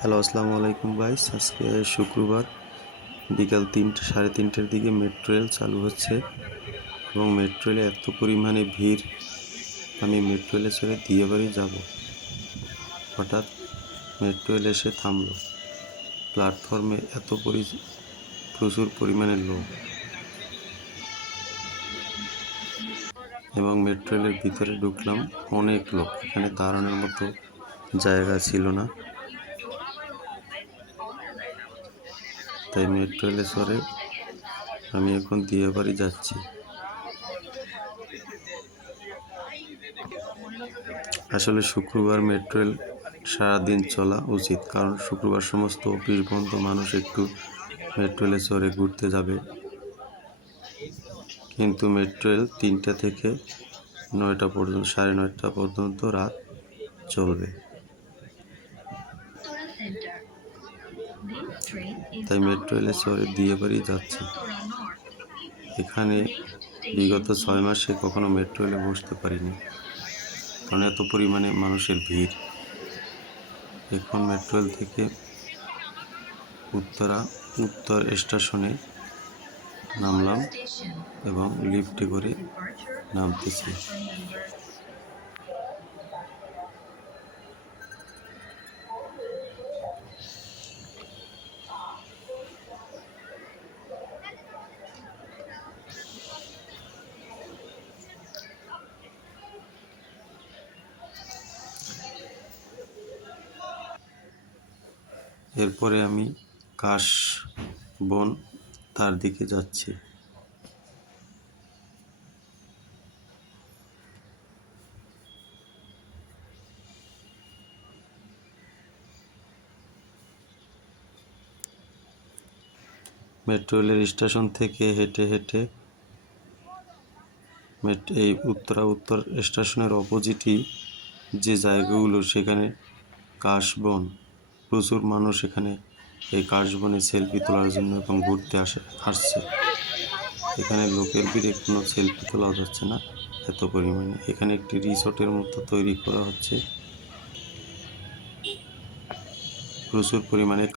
Hello, আসসালামু আলাইকুম guys আজকে শুক্রবার বিকাল তিনটে, সাড়ে তিনটের দিকে মেট্রো রেল চালু হচ্ছে এবং মেট্রো রেলে এত পরিমাণে ভিড়, আমি মেট্রো রেলে চড়ে দিয়ে বাড়ি যাব। হঠাৎ মেট্রো রেল এসে থামলো। প্ল্যাটফর্মে এত পরি, প্রচুর পরিমাণে লোক। এবং মেট্রো রেলের ভিতরে ঢুকলাম অনেক লোক। এখানে দাঁড়ানোর মতো জায়গা ছিল না। তাই মেট্রো রেলে চড়ে আমি এখন দিয়ে বাড়ি যাচ্ছি। আসলে শুক্রবার মেট্রো রেল সারাদিন চলা উচিত, কারণ শুক্রবার সমস্ত অফিস বন্ধ, মানুষ একটু মেট্রো রেলে চড়ে ঘুরতে যাবে। কিন্তু মেট্রো রেল তিনটা থেকে নয়টা পর্যন্ত, সাড়ে নয়টা পর্যন্ত রাত চলবে। তাই মেট্রো রেলে চড়ে দিয়ে বাড়ি যাচ্ছে। এখানে বিগত ছয় মাসে কখনো মেট্রো রেলে বসতে পারিনি। কারণ এত পরিমাণে মানুষের ভিড়। এখন মেট্রো রেল থেকে উত্তরা, উত্তর স্টেশনে নামলাম এবং লিফটে করে নামতেছি। এরপরে আমি কাশ বন তার দিকে যাচ্ছি। মেট্রো রেলের স্টেশন থেকে হেঁটে হেঁটে এই উত্তরা উত্তর স্টেশনের অপোজিটই যে জায়গাগুলো, সেখানে কাশবন প্রচুর মানুষ এখানে এই কাশবনে সেলফি তোলার জন্য এবং ঘুরতে আসে, আসছে। এখানে লোকের ভিড়ে কোনো সেলফি তোলা যাচ্ছে না এত পরিমাণে। এখানে একটি রিসর্টের মতো তৈরি করা হচ্ছে। প্রচুর পরিমাণে